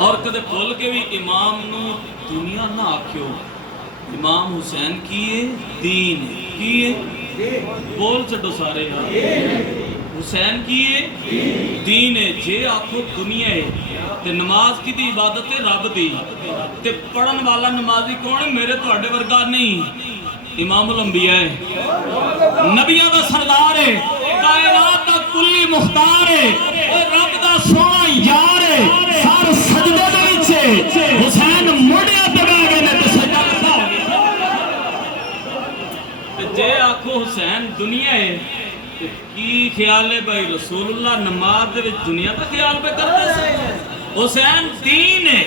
और कदे भुल के भी इमाम नू दुनिया ना आख्यो। इमाम हुसैन की दीन की बोल छो सारे यार। हुसैन की दीन है। जे आखो दुनिया है ते नमाज की दी इबादत है रब दी ते पढ़न वाला नमाजी कौन है? मेरे तुहाडे वर्गा नहीं, इमामुल अंबिया है, नबियां दा सरदार है, कायनात दा कुल्ली मुख्तार है, और रब दा सोना यार है। सार सजदे दे विच हुसैन मोढ़ियां ते बैठ गए ने ते सजदा करदा हो गया। ते जे आखो हुसैन दुनिया है ते की ख्याल है भाई? रसूलुल्लाह नमाज दे विच दुनिया दा ख्याल पे करदे सी। हुसैन दीन है।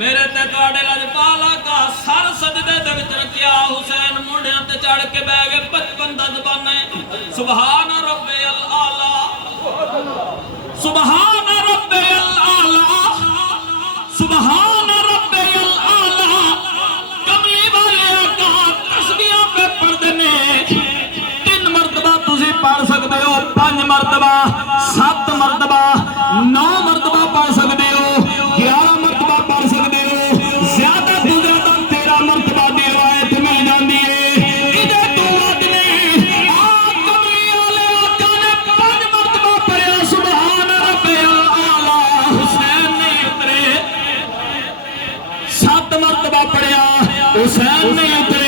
मेरे ते तुहाडे लजपाला का सर सजदे दे विच रखिया। हुसैन मुंडियां ते चढ़ के बह गए। 55 दा ज़बान है। सुभान रब्बियल आला, सुभान रब्बियल आला, सुभान रब्बियल आला। कमली वाले आका तस्बीहां पे पढ़दे ने। 3 मरतबा तुसी पढ़ सकदे हो, 5 मरतबा, 7 मरतबा, 9 मरतबा पढ़ सकदे हो, 11 मरतबा पढ़ सकदे हो। ज्यादा तो ज्यादा 13 मरतबा दी रिवायत मिल जाती है। इधर तो वध ने कमली वाले आका ने 5 मरतबा पढ़िया सुभान रब्बियल आला। हुसैन ने उतरे 7 मरतबा पढ़िया, हुसैन ने उतरे